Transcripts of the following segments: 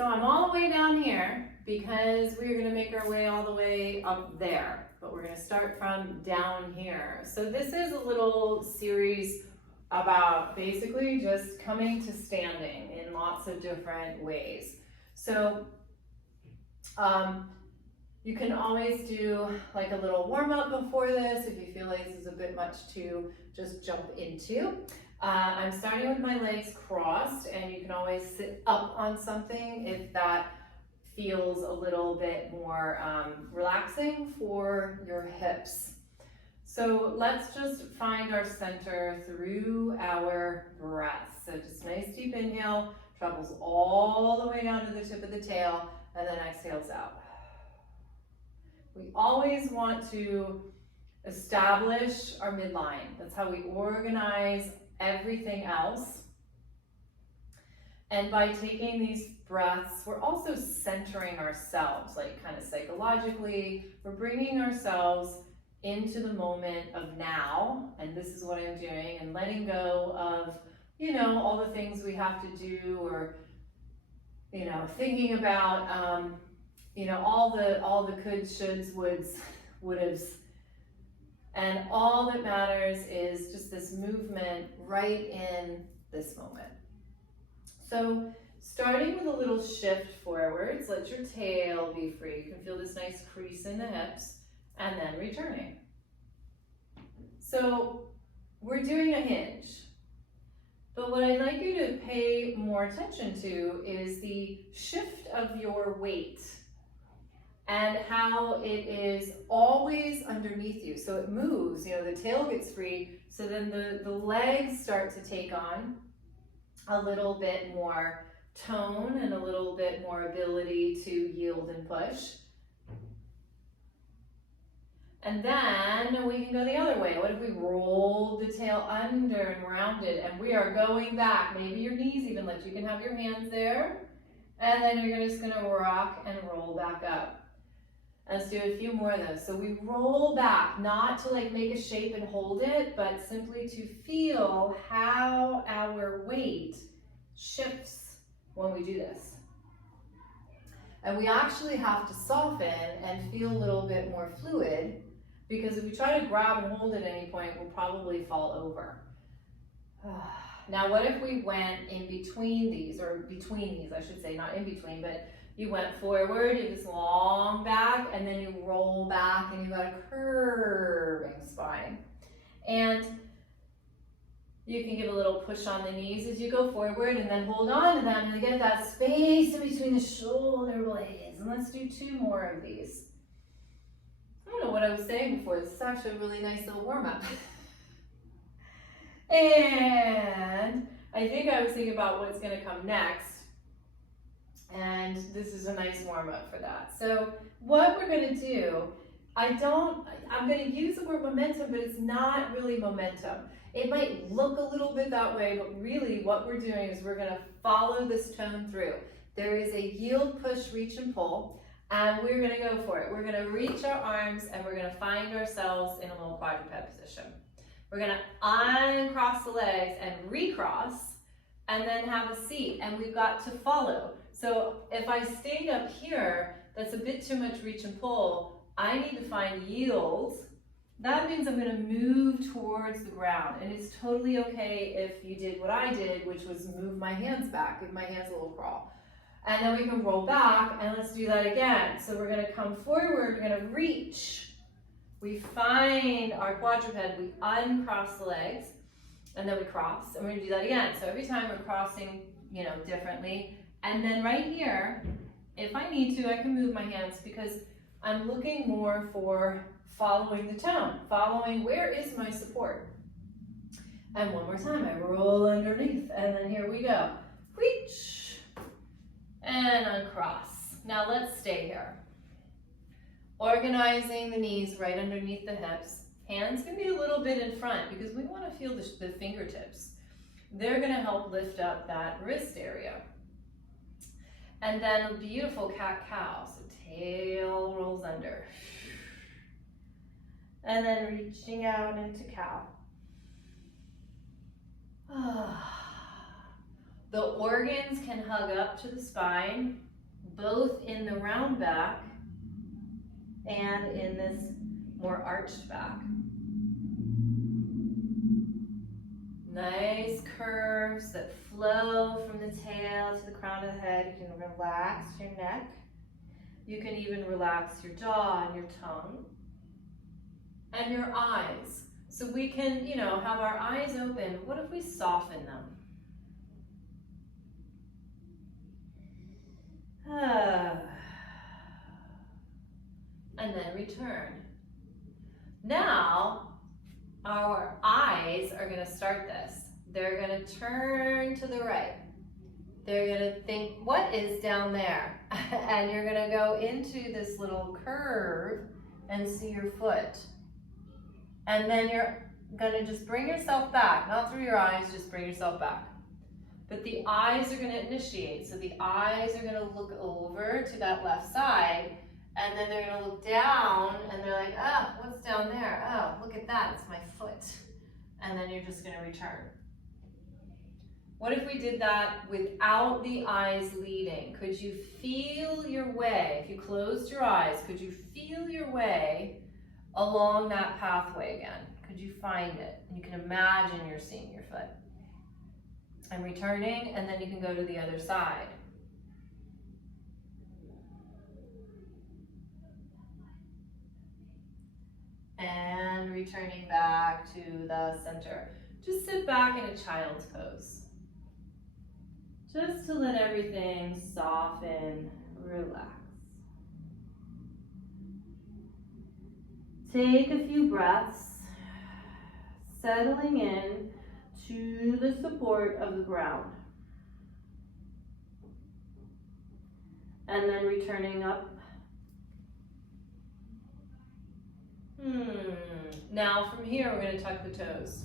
So I'm all the way down here because we're gonna make our way all the way up there, but we're gonna start from down here. So this is a little series about basically just coming to standing in lots of different ways. So you can always do like a little warm up before this if you feel like this is a bit much to just jump into. I'm starting with my legs crossed, and you can always sit up on something if that feels a little bit more relaxing for your hips. So let's just find our center through our breath. So just nice deep inhale, travels all the way down to the tip of the tail, and then exhales out. We always want to establish our midline. That's how we organize everything else. And by taking these breaths, we're also centering ourselves, like kind of psychologically. We're bringing ourselves into the moment of now, and this is what I'm doing, and letting go of, you know, all the things we have to do, or, you know, thinking about, you know, all the could, shoulds, woulds, would'ves. And all that matters is just this movement right in this moment. So starting with a little shift forwards, let your tail be free. You can feel this nice crease in the hips, and then returning. So we're doing a hinge. But what I'd like you to pay more attention to is the shift of your weight and how it is always underneath you. So it moves, you know, the tail gets free, so then the legs start to take on a little bit more tone and a little bit more ability to yield and push. And then we can go the other way. What if we rolled the tail under and rounded, and we are going back? Maybe your knees even lift. You can have your hands there, and then you're just gonna rock and roll back up. Let's do a few more of those. So we roll back, not to like make a shape and hold it, but simply to feel how our weight shifts when we do this. And we actually have to soften and feel a little bit more fluid, because if we try to grab and hold at any point, we'll probably fall over. Now, what if we went in between these, or between these, I should say, not in between, but you went forward, you have this long back, and then you roll back, and you got a curving spine. And you can give a little push on the knees as you go forward, and then hold on to them and get that space in between the shoulder blades. And let's do 2 more of these. I don't know what I was saying before. This is actually a really nice little warm-up. And I think I was thinking about what's going to come next. And this is a nice warm-up for that. So what we're going to do, I'm going to use the word momentum, but it's not really momentum. It might look a little bit that way, but really what we're doing is we're going to follow this tone through. There is a yield, push, reach, and pull, and we're going to go for it. We're going to reach our arms, and we're going to find ourselves in a little quadruped position. We're going to uncross the legs and recross, and then have a seat, and we've got to follow. So if I stayed up here, that's a bit too much reach and pull. I need to find yield. That means I'm going to move towards the ground, and it's totally okay if you did what I did, which was move my hands back, give my hands a little crawl. And then we can roll back, and let's do that again. So we're going to come forward, we're going to reach. We find our quadruped, we uncross the legs, and then we cross, and we're going to do that again. So every time we're crossing, you know, differently. And then right here, if I need to, I can move my hands, because I'm looking more for following the tone, following where is my support. And one more time, I roll underneath, and then here we go. Reach, and uncross. Now let's stay here. Organizing the knees right underneath the hips. Hands can be a little bit in front, because we want to feel the fingertips. They're going to help lift up that wrist area. And then a beautiful cat-cow, so tail rolls under. And then reaching out into cow. The organs can hug up to the spine. both in the round back and in this more arched back. Nice curves that flow from the tail to the crown of the head. You can relax your neck. You can even relax your jaw and your tongue. And your eyes. So we can, have our eyes open. What if we soften them? And then return. Now, our eyes are going to start this. They're going to turn to the right. They're going to think, what is down there? And you're going to go into this little curve and see your foot. And then you're going to just bring yourself back, not through your eyes, just bring yourself back. But the eyes are going to initiate. So the eyes are going to look over to that left side, and then they're going to look down, and they're like, oh, what's down there? Oh, look at that, it's my foot. And then you're just going to return. What if we did that without the eyes leading? Could you feel your way? If you closed your eyes, could you feel your way along that pathway again? Could you find it? And you can imagine you're seeing your foot. And returning, and then you can go to the other side. And returning back to the center. Just sit back in a child's pose. Just to let everything soften, relax. Take a few breaths, settling in to the support of the ground. And then returning up. Now from here, we're going to tuck the toes.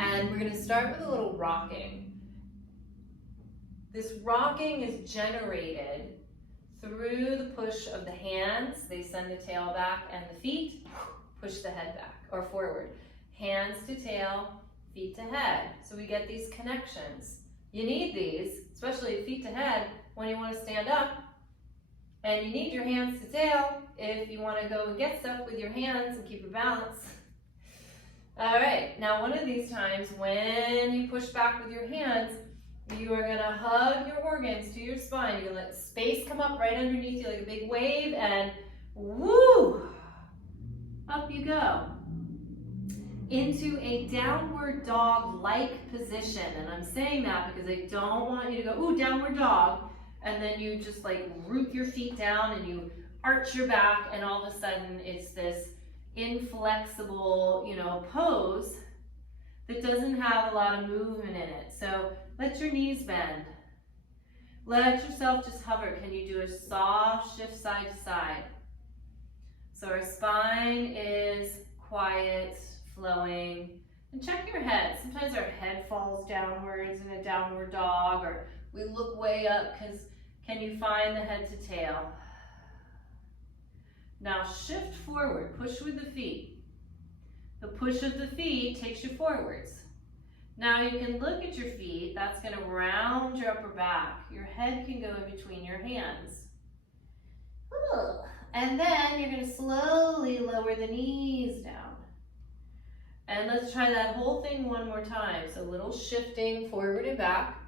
And we're going to start with a little rocking. This rocking is generated through the push of the hands. They send the tail back, and the feet push the head back or forward. Hands to tail, feet to head. So we get these connections. You need these, especially feet to head, when you want to stand up. And you need your hands to tail if you want to go and get stuff with your hands and keep your balance. All right, now one of these times when you push back with your hands, you are going to hug your organs to your spine. You're going to let space come up right underneath you like a big wave, and woo, up you go. Into a downward dog-like position. And I'm saying that because I don't want you to go, ooh, downward dog, and then you just like root your feet down and you arch your back, and all of a sudden it's this inflexible, pose that doesn't have a lot of movement in it. So let your knees bend. Let yourself just hover. Can you do a soft shift side to side? So our spine is quiet, flowing. And check your head. Sometimes our head falls downwards in a downward dog, or we look way up because can you find the head to tail? Now shift forward, push with the feet. The push of the feet takes you forwards. Now you can look at your feet. That's going to round your upper back. Your head can go in between your hands. And then you're going to slowly lower the knees down. And let's try that whole thing one more time. So a little shifting forward and back.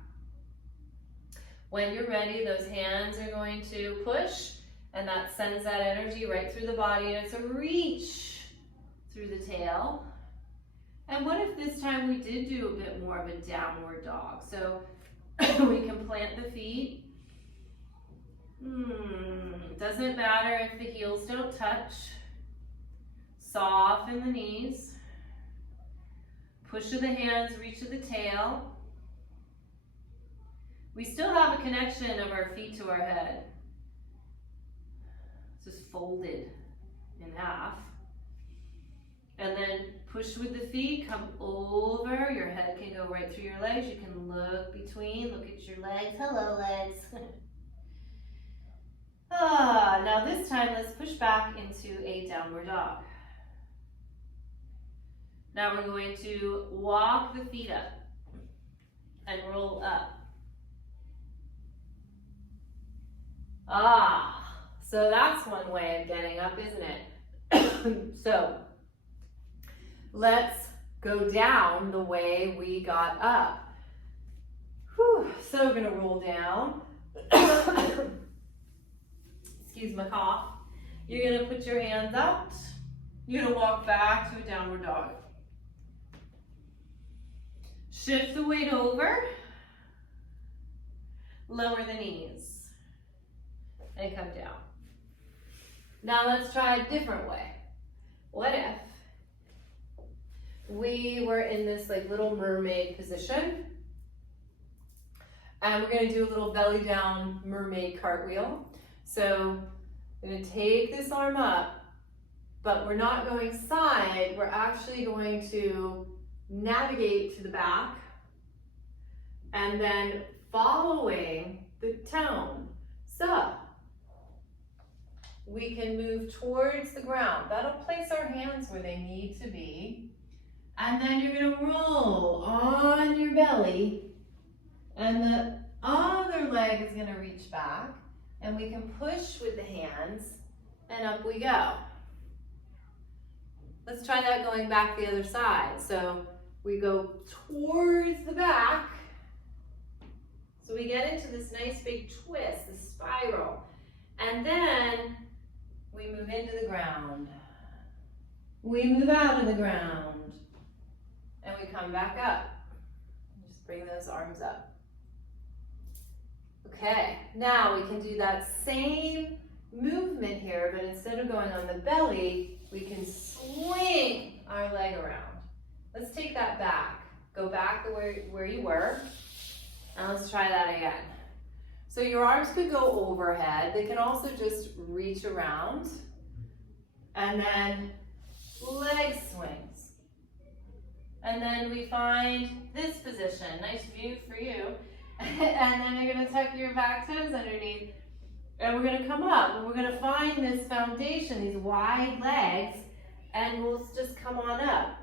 When you're ready, those hands are going to push, and that sends that energy right through the body, and it's a reach through the tail. And what if this time we did do a bit more of a downward dog? So we can plant the feet. Doesn't matter if the heels don't touch. Soften the knees. Push of the hands, reach of the tail. We still have a connection of our feet to our head. It's just folded in half. And then push with the feet, come over. Your head can go right through your legs. You can look between, look at your legs. Hello, legs. Now this time, let's push back into a downward dog. Now we're going to walk the feet up and roll up. So that's one way of getting up, isn't it? So let's go down the way we got up. Whew. So we're gonna roll down. Excuse my cough. You're gonna put your hands out. You're gonna walk back to a downward dog. Shift the weight over. Lower the knees. And come down. Now let's try a different way. What if we were in this like little mermaid position, and we're gonna do a little belly down mermaid cartwheel. So we're gonna take this arm up, but we're not going side, we're actually going to navigate to the back and then following the tone. So we can move towards the ground. That'll place our hands where they need to be. And then you're gonna roll on your belly, and the other leg is gonna reach back, and we can push with the hands, and up we go. Let's try that going back the other side. So we go towards the back. So we get into this nice big twist, this spiral. And then we move into the ground. We move out of the ground. And we come back up. Just bring those arms up. Okay, now we can do that same movement here, but instead of going on the belly, we can swing our leg around. Let's take that back. Go back to where you were, and let's try that again. So your arms could go overhead. They can also just reach around, and then leg swings. And then we find this position. Nice view for you. And then you're gonna tuck your back toes underneath, and we're gonna come up, and we're gonna find this foundation, these wide legs, and we'll just come on up.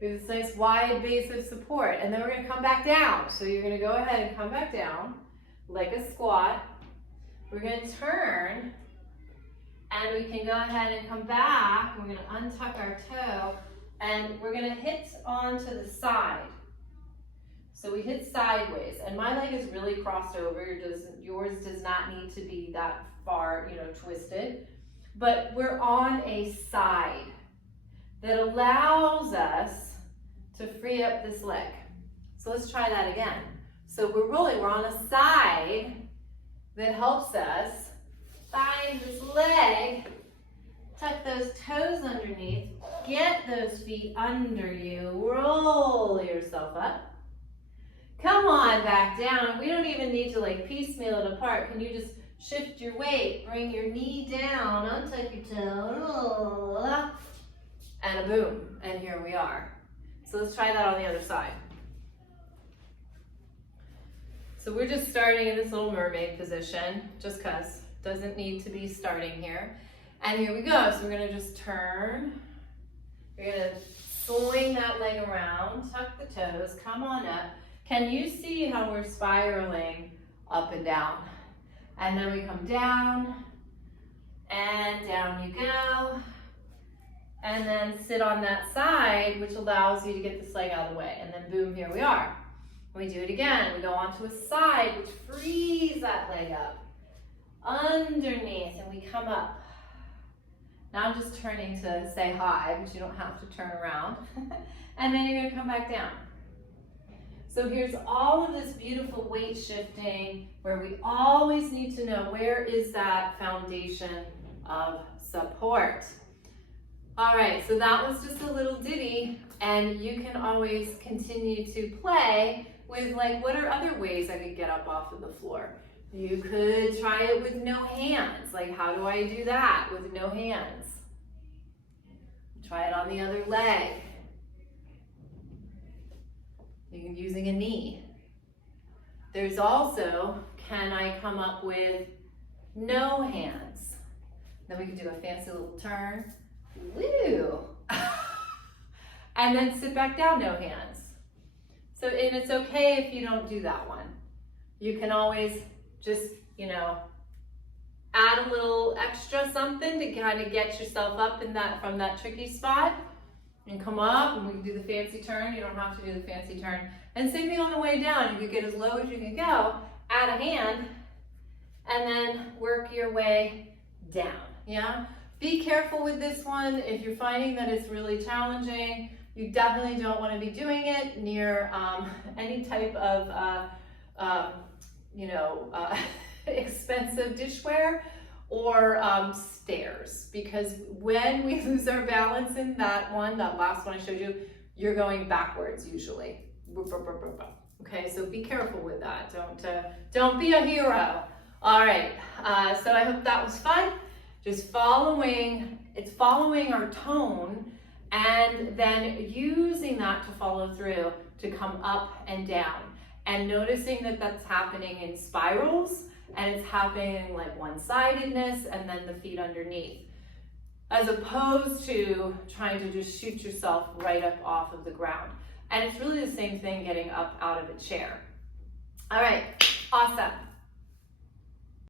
We have this nice wide base of support, and then we're gonna come back down. So you're gonna go ahead and come back down, like a squat. We're gonna turn, and we can go ahead and come back. We're gonna untuck our toe, and we're gonna hit onto the side. So we hit sideways, and my leg is really crossed over. Yours does not need to be that far, twisted. But we're on a side that allows us to free up this leg. So let's try that again. So we're rolling, we're on a side that helps us find this leg, tuck those toes underneath, get those feet under you, roll yourself up. Come on back down. We don't even need to piecemeal it apart. Can you just shift your weight, bring your knee down, untuck your toe, and a boom, and here we are. So let's try that on the other side. So we're just starting in this little mermaid position, just cause, doesn't need to be starting here. And here we go, so we're gonna just turn. We're gonna swing that leg around, tuck the toes, come on up. Can you see how we're spiraling up and down? And then we come down, and down you go. And then sit on that side, which allows you to get this leg out of the way. And then boom, here we are. We do it again. We go onto a side, which frees that leg up. Underneath, and we come up. Now I'm just turning to say hi, but you don't have to turn around. And then you're gonna come back down. So here's all of this beautiful weight shifting where we always need to know where is that foundation of support. All right, so that was just a little ditty, and you can always continue to play with what are other ways I could get up off of the floor? You could try it with no hands. How do I do that with no hands? Try it on the other leg. You can using a knee. There's also, can I come up with no hands? Then we can do a fancy little turn. Woo! And then sit back down, no hands. So, and it's okay if you don't do that one. You can always just, you know, add a little extra something to kind of get yourself up in that, from that tricky spot, and come up, and we can do the fancy turn. You don't have to do the fancy turn. And same thing on the way down. You can get as low as you can go, add a hand, and then work your way down, yeah? Be careful with this one. If you're finding that it's really challenging, you definitely don't want to be doing it near any type of, expensive dishware or stairs, because when we lose our balance in that last one I showed you, you're going backwards usually. Okay, so be careful with that. Don't be a hero. All right, so I hope that was fun. Just following our tone, and then using that to follow through to come up and down, and noticing that that's happening in spirals, and it's happening like one-sidedness, and then the feet underneath, as opposed to trying to just shoot yourself right up off of the ground. And it's really the same thing getting up out of a chair. All right, awesome.